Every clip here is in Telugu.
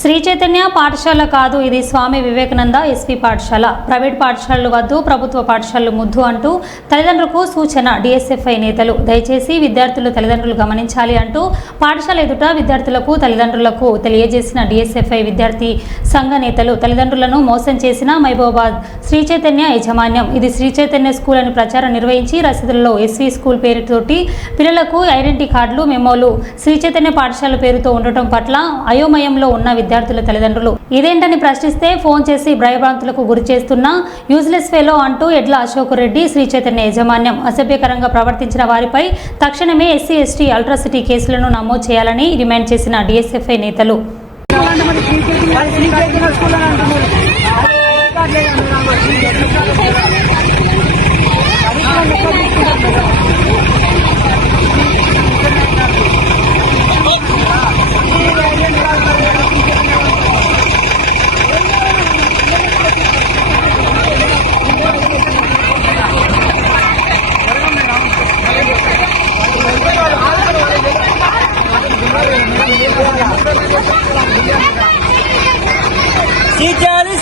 శ్రీ చైతన్య పాఠశాల కాదు, ఇది స్వామి వివేకానంద ఎస్వి పాఠశాల. ప్రైవేట్ పాఠశాలలు వద్దు, ప్రభుత్వ పాఠశాలలు ముద్దు అంటూ తల్లిదండ్రులకు సూచన. డిఎస్ఎఫ్ఐ నేతలు దయచేసి విద్యార్థులు తల్లిదండ్రులు గమనించాలి అంటూ పాఠశాల ఎదుట విద్యార్థులకు తల్లిదండ్రులకు తెలియజేసిన డిఎస్ఎఫ్ఐ విద్యార్థి సంఘ నేతలు తల్లిదండ్రులను మోసం చేసిన మహబూబాబాద్ శ్రీ చైతన్య యాజమాన్యం ఇది శ్రీ చైతన్య స్కూల్ అని ప్రచారం నిర్వహించి రసీదులలో ఎస్వి స్కూల్ పేరుతోటి పిల్లలకు ఐడెంటిటీ కార్డులు మెమోలు శ్రీ చైతన్య పాఠశాల పేరుతో ఉండటం పట్ల అయోమయంలో ఉన్న విద్యార్థుల తల్లిదండ్రులు ఇదేంటని ప్రశ్నిస్తే ఫోన్ చేసి భయభ్రాంతులకు గురి చేస్తున్న యూజ్లెస్ ఫెలో అంటూ ఎడ్ల అశోక్ రెడ్డి శ్రీ చైతన్య యాజమాన్యం అసభ్యకరంగా ప్రవర్తించిన వారిపై తక్షణమే ఎస్సీ ఎస్టీ అల్ట్రాసిటీ కేసులను నమోదు చేయాలని డిమాండ్ చేసిన డిఎస్ఎఫ్ఐ నేతలు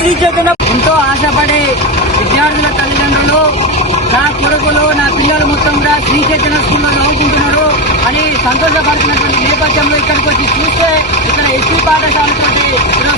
శ్రీ చైతన్య ఎంతో ఆశపడే విద్యార్థుల తల్లిదండ్రులు నా కొడుకులు నా పిల్లలు మొత్తం కూడా శ్రీ చైతన్య స్కూల్లో చదువుకుంటున్నారు అని సంతోషపడుతున్నటువంటి నేపథ్యంలో ఇక్కడికి వచ్చి చూస్తే ఇక్కడ ఎస్సీ పాఠశాలతో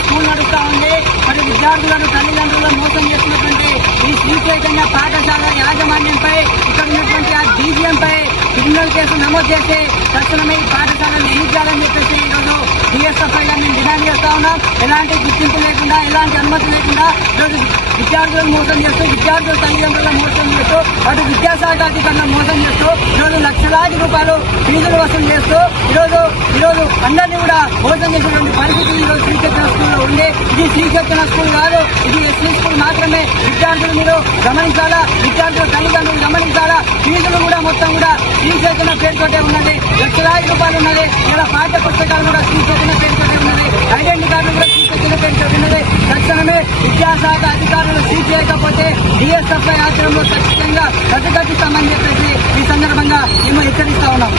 స్కూల్ నడుస్తూ ఉంది. మరి విద్యార్థులను తల్లిదండ్రులను మోసం చేస్తున్నటువంటి ఈ శ్రీ చైతన్య పాఠశాల యాజమాన్యంపై ఇక్కడ ఉన్నటువంటి ఆ డీజీఎంపై క్రిమినల్ కేసు నమోదు చేసి తక్షణమే ఈ పాఠశాలను ఎన్నికలని చెప్పేసి ఈరోజు డిఎస్ఎఫ్ఐగా మేము డిమాండ్ చేస్తా ఉన్నాం. ఎలాంటి గుర్తింపు లేకుండా, ఎలాంటి అనుమతి లేకుండా ఈరోజు విద్యార్థులను మోసం చేస్తూ, విద్యార్థుల తల్లిదండ్రులను మోసం చేస్తూ, అటు విద్యాశాఖ అధికారులను మోసం చేస్తూ ఈరోజు లక్షలాది రూపాయలు ఫీజులు వసూలు చేస్తూ ఈరోజు అందరినీ కూడా మోసం చేసినటువంటి పరిస్థితి ఈరోజు శ్రీ చైతన్య స్కూల్లో ఉంది. ఇది శ్రీ చైతన్య స్కూల్ కాదు, ఇది ఎస్సీ స్కూల్ మాత్రమే. విద్యార్థులు మీరు గమనించాలా, విద్యార్థుల తల్లిదండ్రులు గమనించాలా. ఫీజులు కూడా మొత్తం కూడా శ్రీ చైతన్య పేరుతోటే ఉన్నది. లక్షలాది రూపాయలు ఉన్నది. ఇలా పాఠ్య పుస్తకాలు కూడా శ్రీ చైతన్య పేరుతోటే ఉన్నది. ఐడెంటిటీ కార్డు కూడా శ్రీ చైతన్య పేరుతో ఉన్నది. తక్షణమే విద్యాశాఖ అధికారులు సీజ్ చేయకపోతే డిఎస్ఎఫ్ఐ ఆశ్రమంలో ఖచ్చితంగా ప్రతిఘటిస్తామని చెప్పేసి ఈ సందర్భంగా మేము హెచ్చరిస్తా ఉన్నాం.